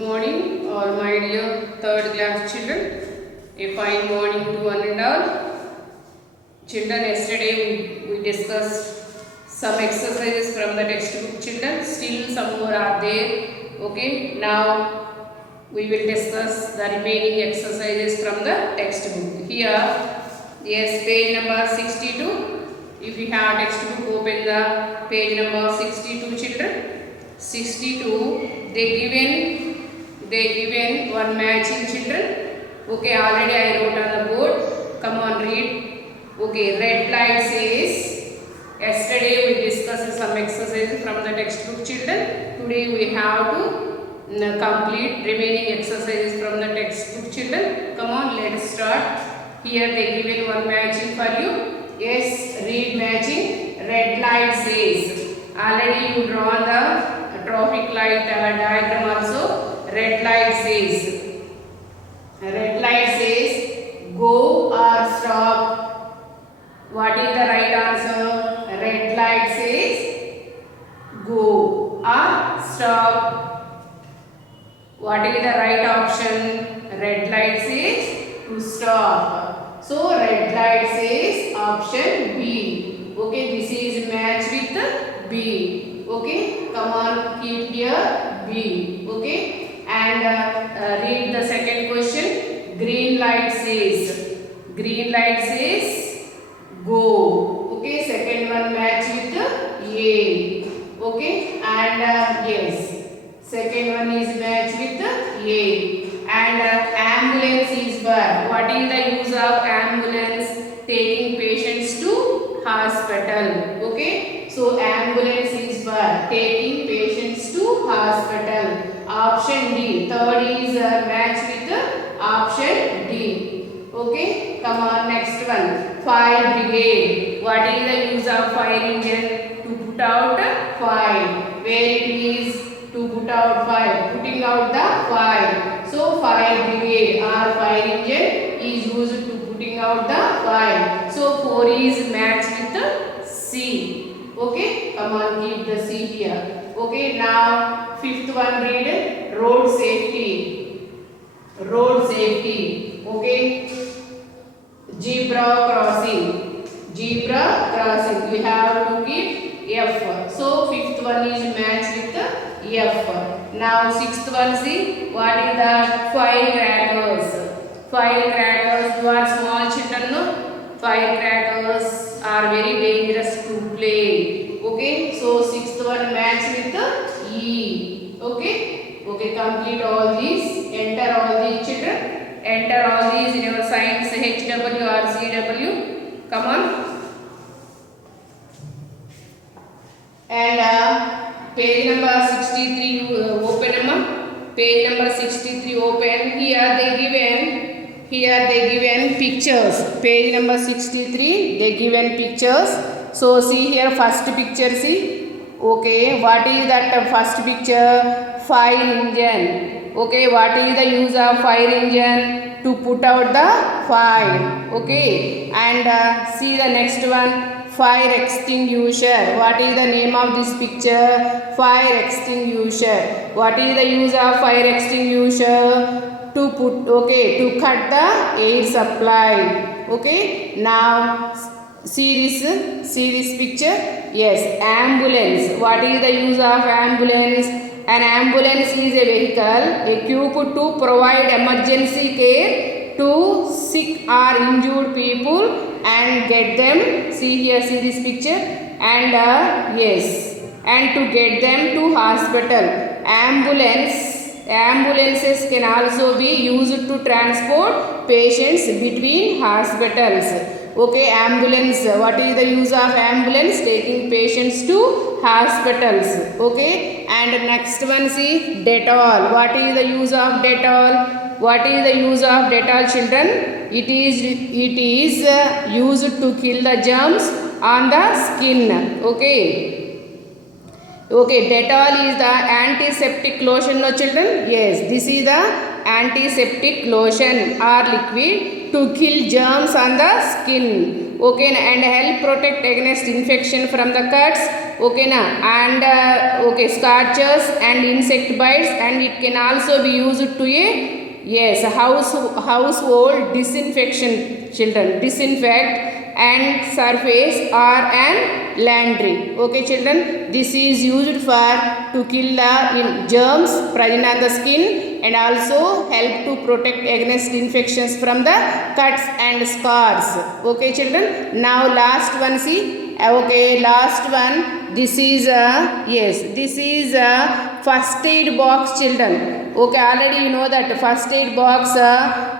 morning, all my dear third class children. A fine morning to one and all. Children, yesterday we discussed some exercises from the textbook. Children, still some more are there. Okay, now we will discuss the remaining exercises from the textbook. Here, yes, page number 62. If you have textbook, open the page number 62, children. 62, they given one matching, children. Okay, already I wrote on the board. Come on, read. Okay, red light says, yesterday we discussed some exercises from the textbook, children. Today we have to complete remaining exercises from the textbook, children. Come on, let's start. Here they given one matching for you. Yes, read matching. Red light says, already you draw the traffic light diagram also. Red light says go or stop. What is the right answer? Red light says go or stop. What is the right option? Red light says to stop. So red light says option B. Okay, this is match with B. Okay, come on, keep here B. Okay, and read the second question. Green light says go. Okay, second one match with A. Okay, and yes, second one is match with A. And ambulance is where? What is the use of ambulance? Taking patients to hospital. Okay, so ambulance is where? Taking patients to hospital. Option D. Third is match with option D. Okay, come on, next one. Fire brigade. What is the use of fire engine? To put out fire. Where it is? To put out fire. Putting out the fire. So fire brigade or fire engine is used to putting out the fire. So 4 is matched with C. Okay, come on, keep the C here. Okay, now fifth one, read road safety. Okay, zebra crossing. We have to keep F. So fifth one is matched with F. Now sixth one, see what is the firecrackers. You are small children, no? Firecrackers are very dangerous to play. Okay, so sixth one match with E. Okay, complete all these. Enter all these, children. Enter all these in your science HW or CW. Come on. And page number 63 open. Page number 63 open. Here they given pictures. Page number 63 they given pictures. So see here first picture, see. Okay, what is that first picture? Fire engine. Okay, what is the use of fire engine? To put out the fire. Okay, and see the next one. Fire extinguisher. What is the name of this picture? Fire extinguisher. What is the use of fire extinguisher? To cut the air supply. Okay, now see this picture. Yes, ambulance. What is the use of ambulance? An ambulance is a vehicle equipped to provide emergency care to sick or injured people and get them, see here, see this picture, and yes, and to get them to hospital. Ambulances can also be used to transport patients between hospitals. Okay, ambulance, what is the use of ambulance? Taking patients to hospitals. Okay, and next one, see Dettol. What is the use of Dettol? What is the use of Dettol, children? It is used to kill the germs on the skin. Okay, Dettol is the antiseptic lotion, no children? Yes, this is the antiseptic lotion or liquid to kill germs on the skin. okay, and help protect against infection from the cuts, okay na, and okay, scratches and insect bites, and it can also be used to a, yes, household disinfection, children, disinfect and surface or an laundry, okay children. This is used for to kill the germs present on the skin and also help to protect against infections from the cuts and scars, okay children. Now last one, see, okay, last one, this is a, yes, this is a first aid box, children. Okay, already you know that first aid box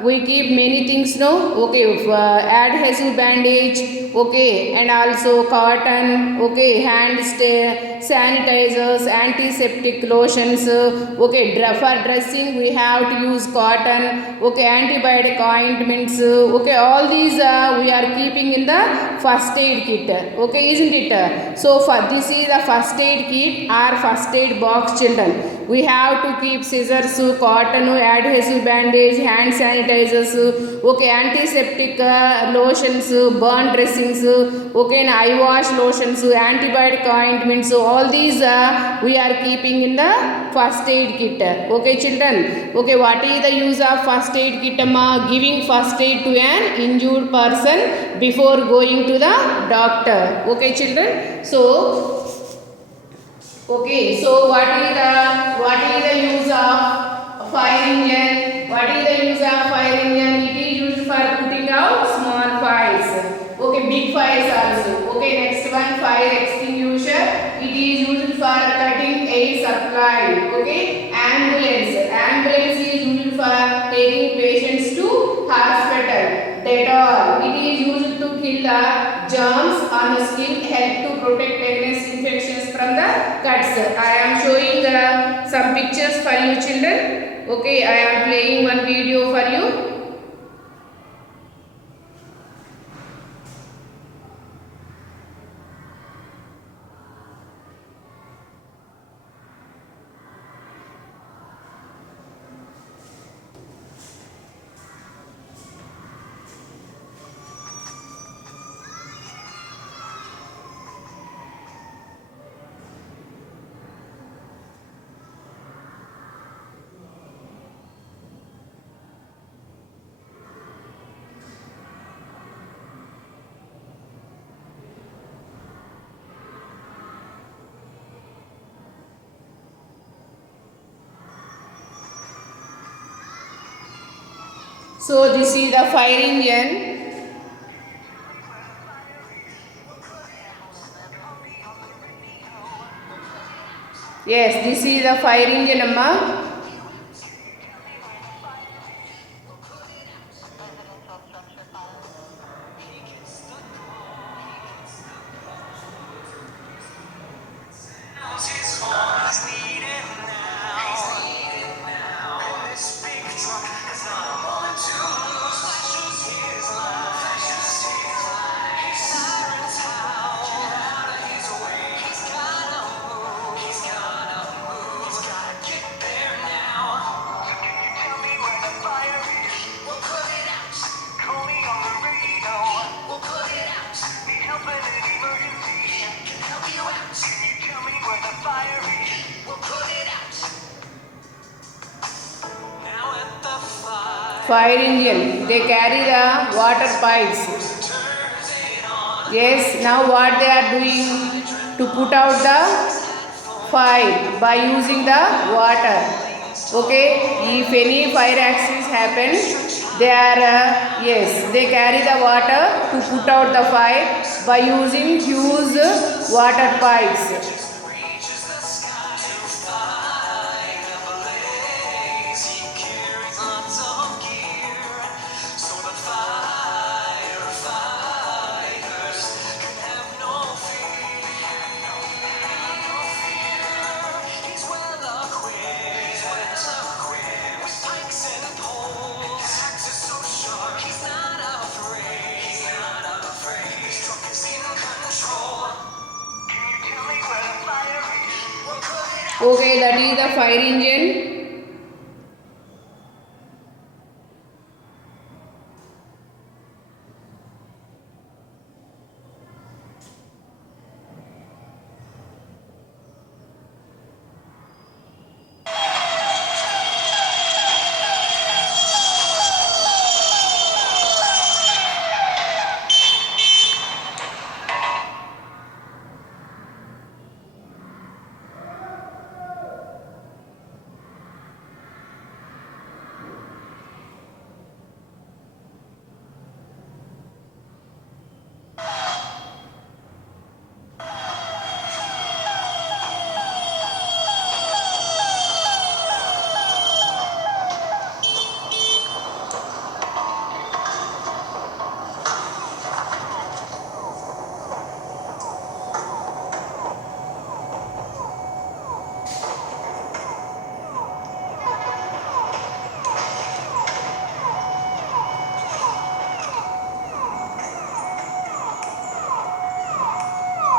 we keep many things, no, okay, adhesive bandage, okay, and also cotton, okay, hand sanitizers, antiseptic lotions, okay, for dressing we have to use cotton, okay, antibiotic ointments, okay, all these we are keeping in the first aid kit, okay, isn't it? So for this is the first aid kit or first aid box, children. We have to keep scissors, cotton, adhesive bandage, hand sanitizers, okay, antiseptic lotions, burn dressings, okay, and eye wash lotions, antibiotic ointments, all these we are keeping in the first aid kit, okay children. Okay, what is the use of first aid kit, amma? Giving first aid to an injured person before going to the doctor, okay children. So okay, so what is the use of fire engine? What is the use of fire engine? It is used for putting out small fires. Okay, big fires also. Okay, next one, fire extinguisher. It is used for cutting air supply. Okay, ambulance. Ambulance is used for taking patients to hospital. Dettol. It is used to kill the germs on the skin, help to protect against infections from the cuts. I am showing some pictures for you, children. Okay, I am playing one video for you. So this is the fire engine. Yes, this is the fire engine, amma. Fire engine, they carry the water pipes. Yes, now what they are doing to put out the fire by using the water. Okay, if any fire accidents happen, they are yes, they carry the water to put out the fire by using huge water pipes. Okay, that is the fire engine.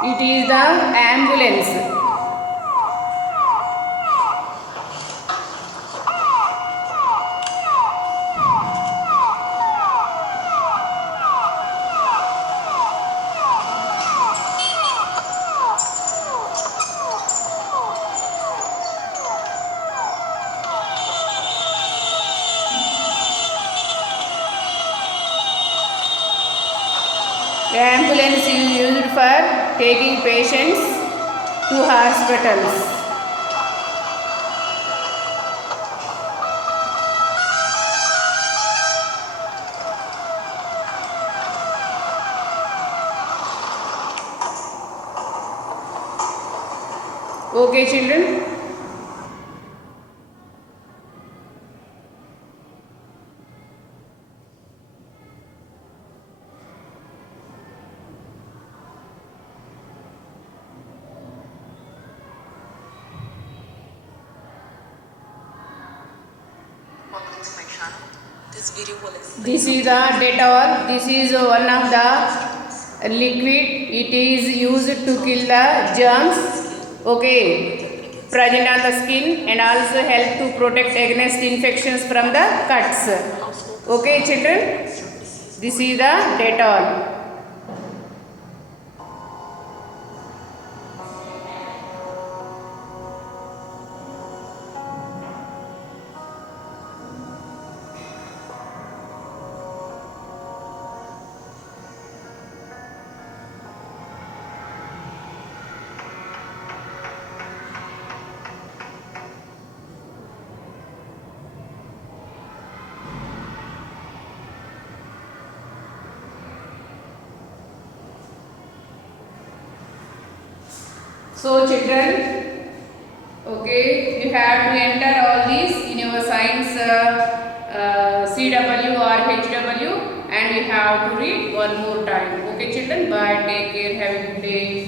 It is the ambulance. The ambulance is used for taking patients to hospitals. Okay, children. This is the Dettol. This is one of the liquid. It is used to kill the germs. Okay, present on the skin and also help to protect against infections from the cuts. Okay, children. This is the Dettol. So children, okay, you have to enter all these in your science CW or HW, and you have to read one more time. Okay children, bye, take care, have a good day.